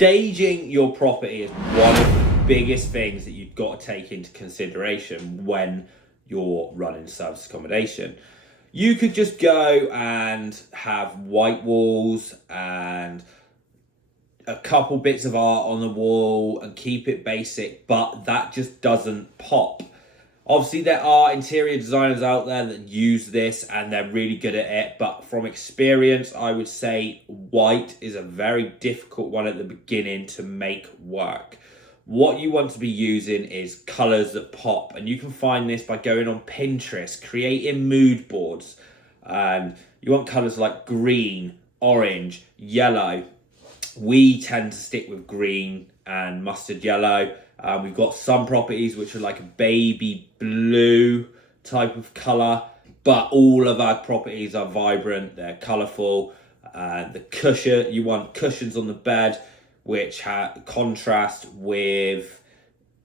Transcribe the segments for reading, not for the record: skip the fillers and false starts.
Staging your property is one of the biggest things that you've got to take into consideration when you're running service accommodation. You could just go and have white walls and a couple bits of art on the wall and keep it basic, but that just doesn't pop. Obviously, there are interior designers out there that use this and they're really good at it, but from experience, I would say white is a very difficult one at the beginning to make work. What you want to be using is colours that pop, and you can find this by going on Pinterest, creating mood boards. And you want colours like green, orange, yellow. We tend to stick with green and mustard yellow. We've got some properties which are like a baby blue type of colour, but all of our properties are vibrant, they're colourful. The cushion, you want cushions on the bed which contrast with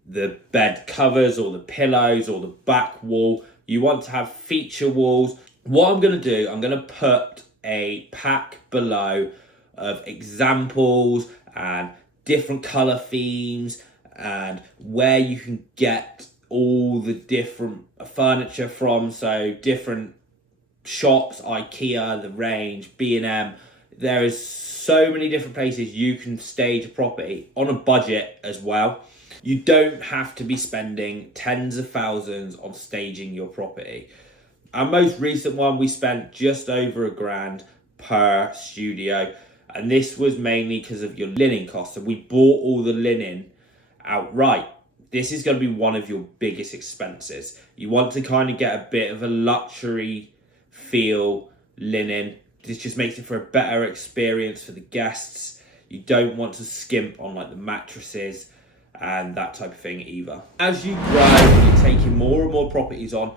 the bed covers or the pillows or the back wall. You want to have feature walls. What I'm going to do, I'm going to put a pack below of examples and different colour themes and where you can get all the different furniture from. So different shops, IKEA, The Range, B&M. There is so many different places you can stage a property on a budget as well. You don't have to be spending tens of thousands on staging your property. Our most recent one, we spent just over £1,000 per studio. And this was mainly because of your linen costs. And we bought all the linen outright. This is going to be one of your biggest expenses. You want to kind of get a bit of a luxury feel linen. This just makes it for a better experience for the guests. You don't want to skimp on like the mattresses and that type of thing either. As you grow and you're taking more and more properties on,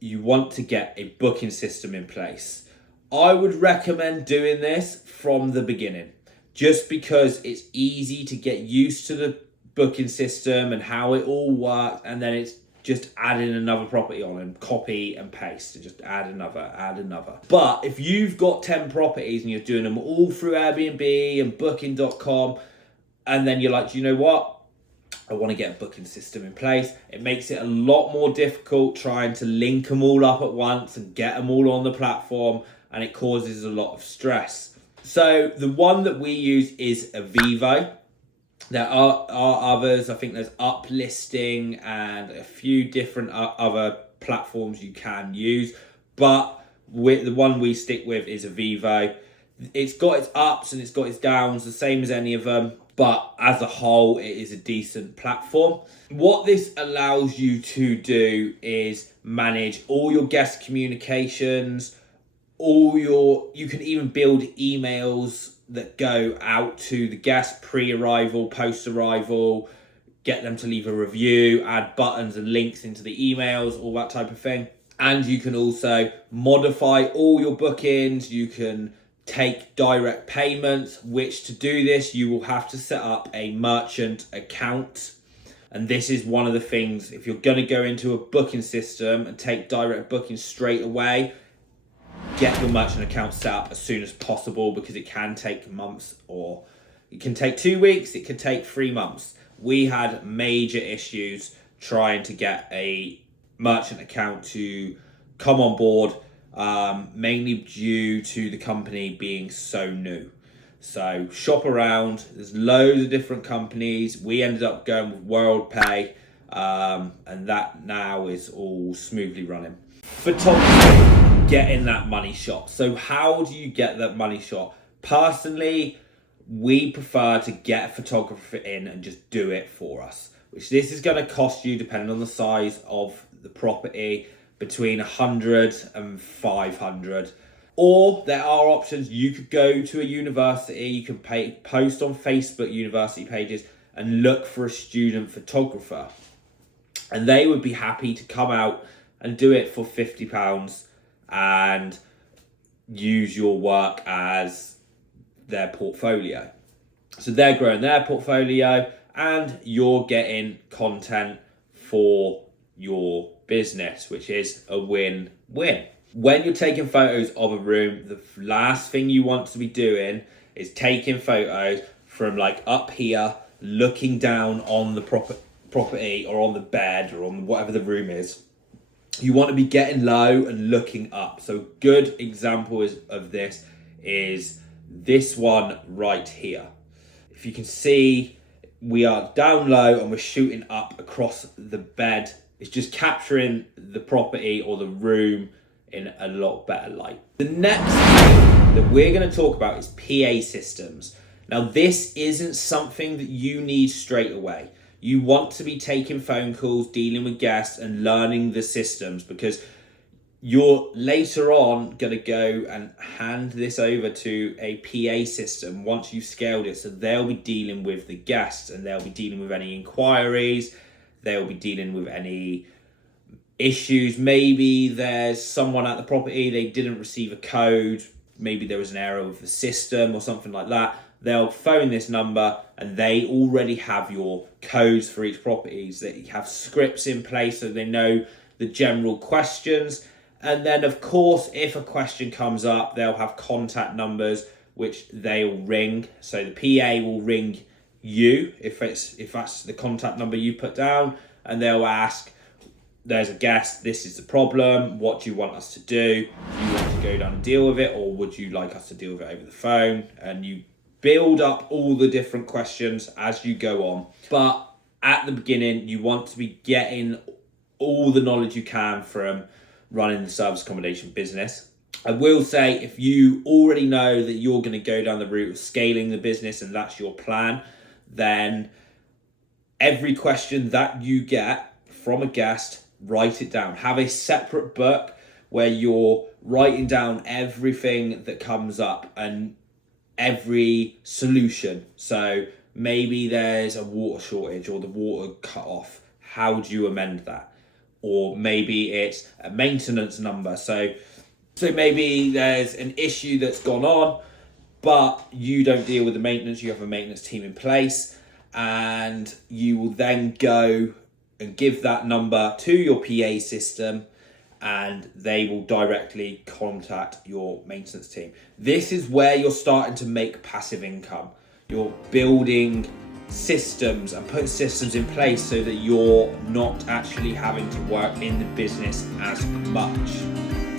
you want to get a booking system in place. I would recommend doing this from the beginning, just because it's easy to get used to the booking system and how it all works, and then it's just adding another property on and copy and paste and just add another. But if you've got 10 properties and you're doing them all through Airbnb and booking.com, and then you're like, you know what? I want to get a booking system in place. It makes it a lot more difficult trying to link them all up at once and get them all on the platform, and it causes a lot of stress. So the one that we use is Avivo. There are others. I think there's Uplisting and a few different other platforms you can use, but the one we stick with is Avivo. It's got its ups and it's got its downs, the same as any of them, but as a whole, it is a decent platform. What this allows you to do is manage all your guest communications, you can even build emails that go out to the guests pre-arrival, post-arrival, get them to leave a review, add buttons and links into the emails, all that type of thing. And you can also modify all your bookings. You can take direct payments, which to do this, you will have to set up a merchant account. And this is one of the things, if you're going to go into a booking system and take direct bookings straight away, get your merchant account set up as soon as possible, because it can take months, or it can take 2 weeks, it could take 3 months. We had major issues trying to get a merchant account to come on board, mainly due to the company being so new. So shop around, there's loads of different companies. We ended up going with WorldPay, and that now is all smoothly running. Photography. Getting that money shot. So how do you get that money shot? Personally, we prefer to get a photographer in and just do it for us, which this is going to cost you, depending on the size of the property, between 100 and 500. Or there are options. You could go to a university, you can post on Facebook university pages and look for a student photographer, and they would be happy to come out and do it for £50 and use your work as their portfolio. So they're growing their portfolio and you're getting content for your business, which is a win-win. When you're taking photos of a room, the last thing you want to be doing is taking photos from like up here, looking down on the property or on the bed or on whatever the room is. You want to be getting low and looking up. So good example of this is this one right here. If you can see, we are down low and we're shooting up across the bed. It's just capturing the property or the room in a lot better light. The next thing that we're going to talk about is PA systems. Now, this isn't something that you need straight away. You want to be taking phone calls, dealing with guests and learning the systems, because you're later on going to go and hand this over to a PA system once you've scaled it. So they'll be dealing with the guests and they'll be dealing with any inquiries. They'll be dealing with any issues. Maybe there's someone at the property, they didn't receive a code. Maybe there was an error with the system or something like that. They'll phone this number and they already have your codes for each properties. They have scripts in place so they know the general questions. And then, of course, if a question comes up, they'll have contact numbers which they'll ring. So the PA will ring you if that's the contact number you put down, and they'll ask, there's a guest, this is the problem, what do you want us to do? Do you want to go down and deal with it, or would you like us to deal with it over the phone? And you build up all the different questions as you go on. But at the beginning, you want to be getting all the knowledge you can from running the service accommodation business. I will say, if you already know that you're going to go down the route of scaling the business and that's your plan, then every question that you get from a guest, write it down. Have a separate book where you're writing down everything that comes up and every solution. So maybe there's a water shortage or the water cut off. How do you amend that? Or maybe it's a maintenance number. So maybe there's an issue that's gone on, but you don't deal with the maintenance. You have a maintenance team in place, and you will then go and give that number to your PA system, and they will directly contact your maintenance team. This is where you're starting to make passive income. You're building systems and putting systems in place so that you're not actually having to work in the business as much.